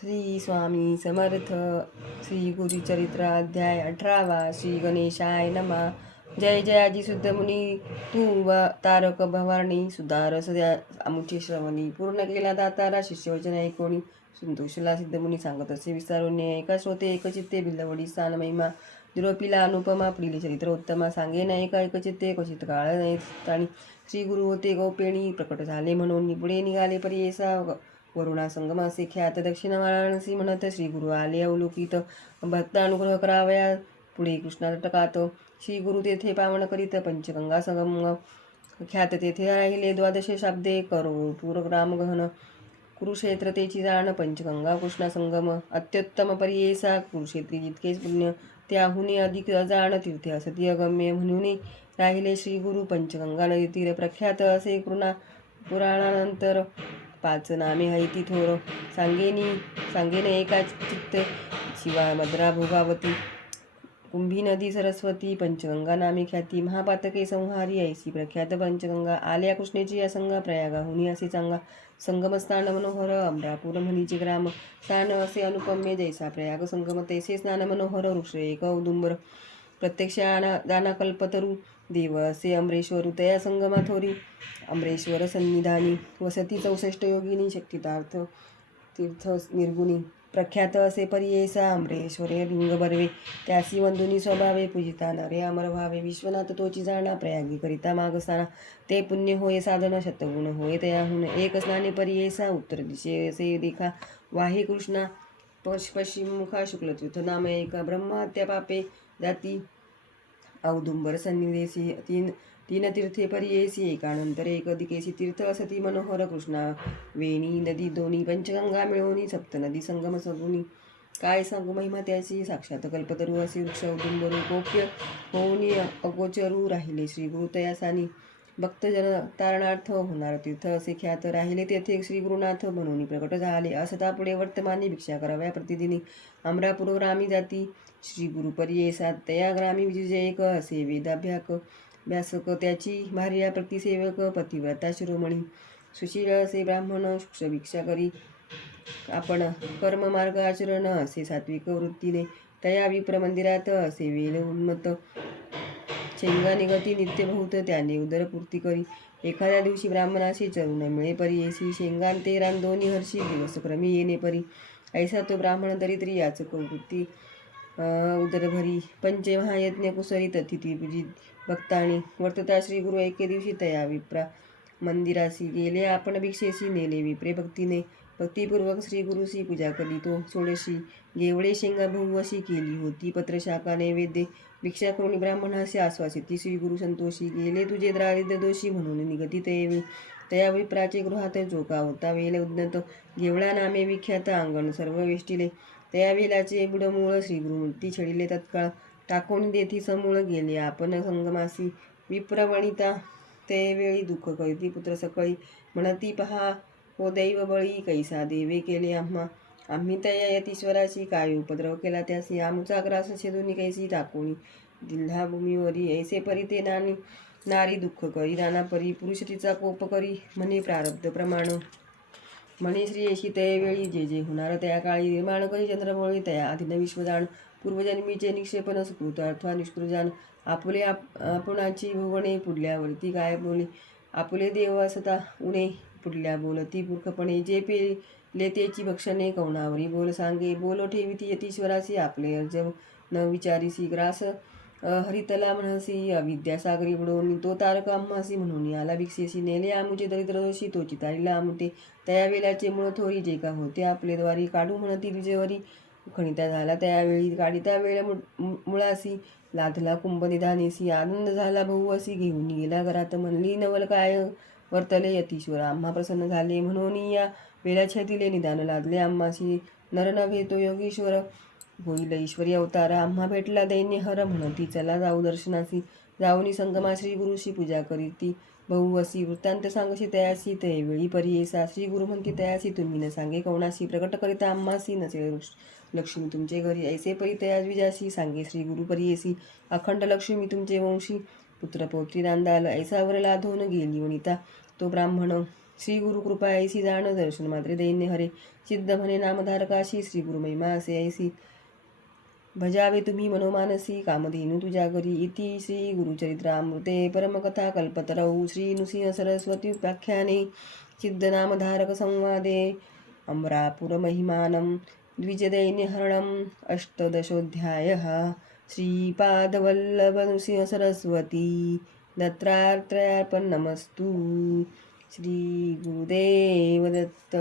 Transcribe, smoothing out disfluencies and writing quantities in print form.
श्री स्वामी समर्थ. श्री गुरुचरित्र अध्याय 18. श्री गणेशाय नमा. जय जयाजी शुद्ध मुनी तू तारक भवानी सुधार सद्या आमुचे श्रवणी. पूर्ण केला दातारा शिष्यवचन ऐकोणी. संतोषला सिद्ध मुनी सांगत असे विस्तारून. एका श्रोते एकचित्ते भिल्लवडी स्थान महिमा. दुरोपिला अनुपमा पुढील चरित्र उत्तमा. सांगे न एका एकचित्ते क्वचित काळ आणि श्री गुरु होते गौपेणी प्रकट झाले म्हणून. पुढे निघाले परियेसा वरुणा संगमासे ख्यात. दक्षिण वाराणसी म्हणत श्री गुरु आले अवलोकित. भक्त अनुग्रह करावया पुढे कृष्णा तटकात. श्री गुरु तेथे पावन करीत पंचगंगा संगम ख्यात. तेथे राहिले द्वादश शाब्दे करो ग्राम गहन. कुरुक्षेत्र तेची जाण पंचगंगा कृष्णा संगम. अत्युत्तम परियेसा कुरुक्षेत्री जितकेच पुण्य त्याहुनी अधिक जाण तीर्थे असती अगम्य. म्हणून राहिले श्री गुरु पंचगंगा नदी तीर प्रख्यात असे पुराणानंतर. पाच नामे हैती थोर सांगेन एका चित्त. शिवा मद्रा भोगावती कुंभी नदी सरस्वती. पंचगंगा नामे ख्याती महापातके संहारी ऐसी प्रख्यात पंचगंगा. आल्या कृष्णेची या संगा प्रयागाहुनी असे चांगा. संगमस्थान मनोहर अमरापूर म्हणीचे ग्राम. स्थान असे अनुपम्य जैसा प्रयाग संगम. तैसे स्नान मनोहर वृक्ष एक औदुंबर. प्रत्यक्ष दाना कल्पतरू देव असे अमरेश्वरू. तया संगमा थोरी अमरेश्वर सन्निधानी. वसती 64 योगिनी शक्तितार्थ तीर्थ निर्गुणी. प्रख्यात असे परियेसा अमरेश्वरे लिंग बर्वे. त्यासी वंदुनी स्वभावे पूजिता नरे अमर व्हावे. विश्वनाथ तोची जाणा प्रयागी करिता मागसाना. ते पुण्य होय साधन शतगुण होय तयाहून. एक स्नाने परियेसा उत्तर दिशेसे देखा. वाहे कृष्णा पश्चिम मुखा शुक्लतीर्थ नाम एका. ब्रह्महत्या पापे जाती औदुंबर सन्निधेसी. तीन तीर्थे परियेसी एकानंतर एक दिकेसी. तीर्थ असती मनोहर कृष्णा वेणी नदी दोन्ही. पंचगंगा मिळवणी सप्तनदी संगम सगुणी. काय सांगू महिमा त्याची साक्षात कल्पतरू असे वृक्ष औदुंबरू. गोप्य होऊनी अगोचरू राहिले श्री गुरु तयासानी. भक्तजन तारणार्थ होणार तीर्थ असे ख्यात. राहिले तेथे श्री गुरुनाथ म्हणून प्रकट झाले. असता पुढे वर्तमानी भिक्षा कराव्या प्रतिदिनी. अमरापूर ग्रामी जाती श्री गुरु परियेसा. तया ग्रामी विजयक असे व्यासक त्याची भार्या प्रतिसेवक पतिव्रता शिरोमणी. सुशील असे ब्राह्मण भिक्षा करी आपण. कर्ममार्ग आचरण असे सात्विक वृत्तीने. तया विप्र मंदिरात असे वेल उन्मत्त. शेंगा निगती नित्य बहुत त्याने उदरपूर्ती करी. एखाद्या दिवशी ब्राह्मणाशी चरून मिळे परियेसी. शेंगांते रान दोन्ही हर्षी दिवस क्रमी येणे परी. ऐसा तो ब्राह्मण दरिद्री याचक वृत्ती उदरभरी. पंचे महायज्ञ कुसरी तथिती पूजित भक्तानी. वर्तता श्री गुरु एके दिवशी तया विप्रा मंदिरासी. गेले आपण भिक्षेसी नेले विप्रे भक्तीने. भक्तिपूर्वक श्री गुरुसी पूजा करी तो षोडशी. गेवळे शेंगा बहु अशी केली होती पत्रशाखा नैवेद्य. भिक्षा करुणी ब्राह्मणाशी आश्वासिती श्री गुरु संतोषी. गेले तुझे दारिद्र्य दोषी म्हणून निगती तयेवी. तया विप्राचे गृहात चोका होता वेल उद्नत. गेवळा नामे विख्यात अंगण सर्व वेष्टिले. तया वेलाचे बुडमूळ श्री गुरुमूर्ती छडिले तत्काळ. टाकून देती समूळ गेले आपण संगमासी. विप्रवणिता ते वेळी दुःख करीती पुत्र सकळी. म्हणती पहा हो दैव बळी कैसा देवे केले आम्ही तया यतीश्वराची. काय उपद्रव केला त्यासी. आमुचा ग्रास छेदुनी कैसी टाकूनी दिल्हा भूमीवरी. ऐसे परी ते नारी दुःख करी नाना परी. पुरुष तिचा कोप करी म्हणे प्रारब्ध प्रमाण. म्हणे श्री येशी तये वेळी जे जे होणार तया काळी. निर्माण करी चंद्रमौळी तया आधीन विश्वजाण. पूर्वजन्मीचे निक्षेपण सुकृत अथवा निष्कृजान. आपुले आपणाची भुवने पुढल्यावरती काय बोले. आपुले देव असता उणे पुढल्या बोलती मूर्खपणे. जे पेले तेची भक्षणे कौणावरी बोल सांगे. बोल ठेविती यतीश्वरासी आपले अर्जव न विचारिसी. ग्रास हरितला म्हणसी अविद्या सागरी बुडवून. तो तारक आम्हासी म्हणून आला भिक्षेसी. नेले आमुचे दरिद्र दोषी तो चितारिला आमुते. तया वेलाचे मूळ थोरी जे का होते आपले द्वारी. काढू म्हणती विजेवरी खणिता झाला त्यावेळी. काढिता वेळ मुळासी लाधला कुंभ निधानेसी. आनंद झाला बहु असी घेऊन गेला घरात. म्हणली नवल काय वर्तले यतीश्वर आम्हा प्रसन्न झाले. म्हणून या वेळा छेदिले निदान लादले आम्हासी. नर नव्हे तो योगीश्वर होईल ईश्वरी अवतार. आम्हा भेटला दैन्य हर म्हणती चला जाऊ दर्शनासी. जाऊनी संगमा श्री गुरुशी पूजा करीती बहु असी. वृत्तांत सांगशी तयासी तये वेळी परियेसा. श्री गुरु म्हणती तयासी तुम्ही न सांगे कौणासी. प्रकट करिता आम्हासी नसेल लक्ष्मी तुमचे घरी. ऐसे परी तया द्विजासी सांगे श्री गुरु परियेसी. अखंड लक्ष्मी तुमचे वंशी पुत्र पौत्री नांदाल. ऐसा वर लाधून गेली वनिता तो ब्राह्मण. श्री गुरु कृपा ऐसी जाण दर्शन मात्रे दैन्य हरे सिद्ध म्हणे नामधारकाशी श्री गुरु महिमा असे ऐसी भजावे तुम्ही मनोमानसी कामधेनु तुझ्या घरी इति श्री गुरुचरित्रामृते परमकथा कल्पतरौ श्री नृसिंह सरस्वती उपाख्याने सिद्धनामधारक संवादे अमरापुरमहिमानं द्विजदैन्यहरणम् अष्टदशोऽध्यायः श्रीपादवल्लभनृसिंहसरस्वती दत्तात्रयार्पणमस्तु श्री गुरुदेव दत्त।